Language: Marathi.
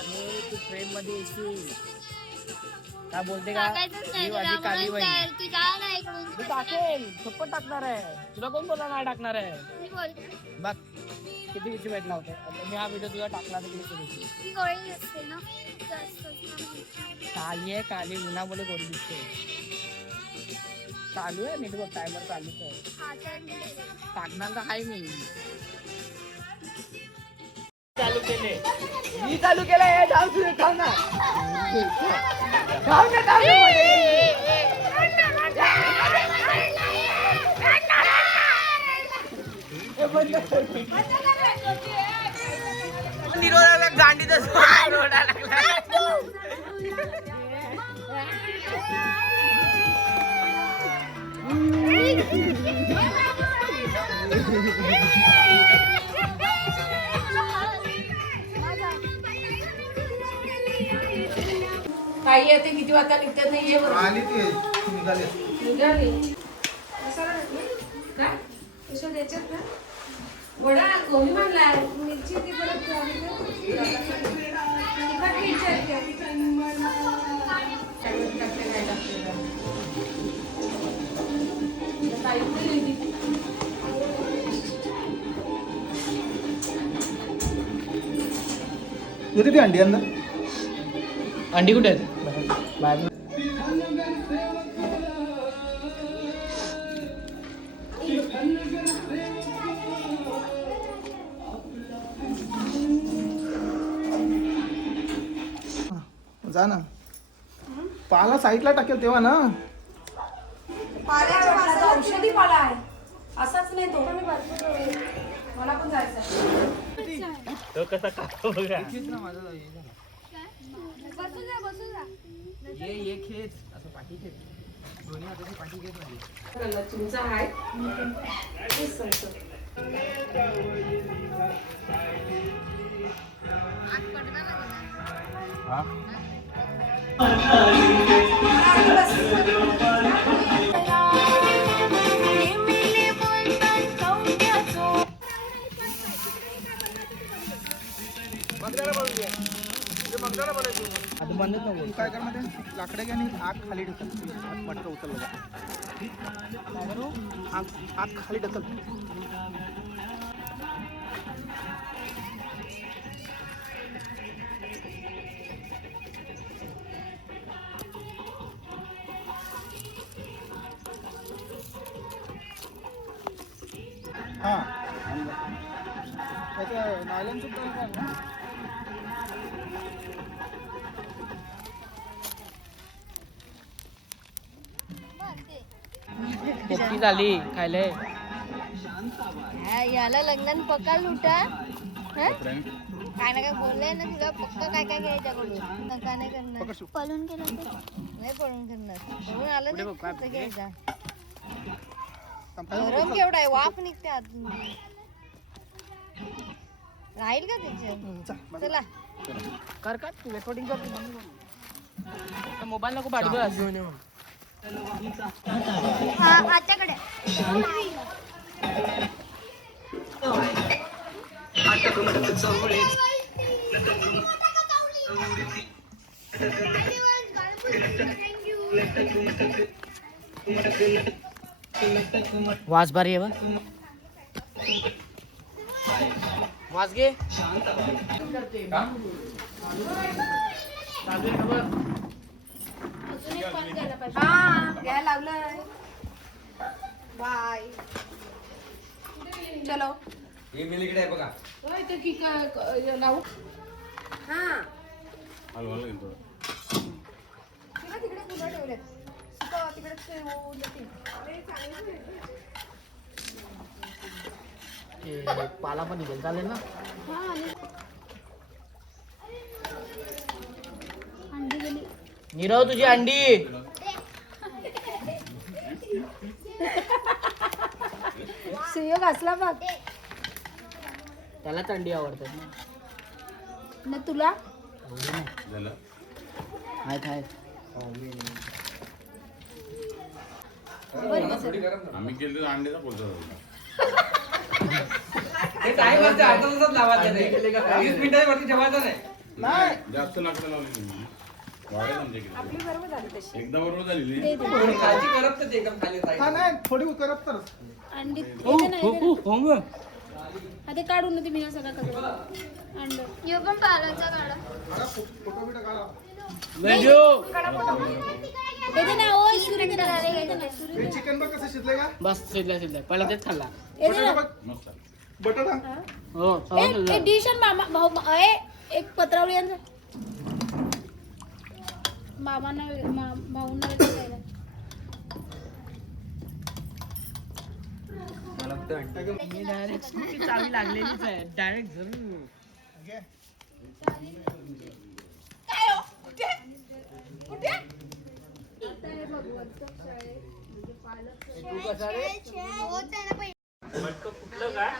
आणि तू ट्रेन मध्ये येशील काय बोलते का ही माझी काली बहीण तू टाकेल थप्पड टाकणार आहे तुला कोण बोला नाही टाकणार आहे बघ किती किती भेटला होता मी हा व्हिडिओ तुला टाकला तर काली आहे काली उन्हामुळे गोडी दिसते चालू आहे नीट बघ टायमर चालूच आहे टाकणार तर आहे मी चालू केले मी चालू केलं हे जाऊ तुझे खाऊ ना निरोधाला गांडीचा रोडा लागला काही येते किती वाजता निघतात नाही आली ती निघाली निघाली काय कशा द्यायच्यात ना वडा कोणी म्हणला मिरची ती परत होती ती अंडी अंदर अंडी कुठे आहेत बाहेर जा ना पाला साईडला टाकेल तेव्हा ना पाल्याच्या औषधी पाला आहे असाच नाही तो मला पण जायचं तो कसा खातो बघा ये खेच असं पाठी खेच दोन्ही हाताची पाठी घेत नाही तुमचा आहे आता बंदच नको तू काय कर मध्ये लाकडं घ्या आणि आग खाली ढकल मटका उचललं जा आग खाली ढकल हा त्याचं नायलॉन सुद्धा ना पोपटी झाली खायला याला लग्नात पक्का लुटा काय ना काय बोललंय ना तुला पक्का काय काय घ्यायच्याकडून काय नाही करणार पळून केलं नाही पळून करणार पळून आलं नाही घ्यायचा गरम केवढा आहे वाफ निघते आतून राहील का त्याच्या चला कर का तू रेकॉर्डिंग कर मोबाईल नको पाठवू घेऊन येऊ आत्याकडे वास भारी आहे बा वास घे घ्यायला लागलं बाय चलो हे मिलीकडे आहे बघा ते की लावू हा तिकडे फुलं ठेवलेत तिकडे पाला पण निघेल चालेल ना अंडी गेली नीरव तुझी अंडी. सुयोग असला बघ त्याला अंडी आवडतात ना तुला. झालं आहेत आहेत. आम्ही केलं अंड्याचा बोलतो नाही जास्त लाकडं लावली तुम्ही वाढेल आमच्याकडे आपली बरोबर झाली तशी. एकदा बरोबर झालेली हा नाही थोडी करप तर अंडी हो ग. आता काढून ना तुम्ही सगळं कचरा अंड. यो पण पालाचा काढा. फोटो बिटो काढा. येते ना ओ सुरू येते ना हे चिकन बघ कसं शिजलंय का बस शिजलं शिजलं पहिला तेच खाल्ला. बटाटा बघ मस्त बटाटा हो एक डिश आणि मामा भाऊ एक पत्रावळी यांचं मामांना भाऊंना खायला. डायरेक्ट चावी लागलेलीच आहे डायरेक्ट जरूर. होत आहे ना पहिले. कुठलं काय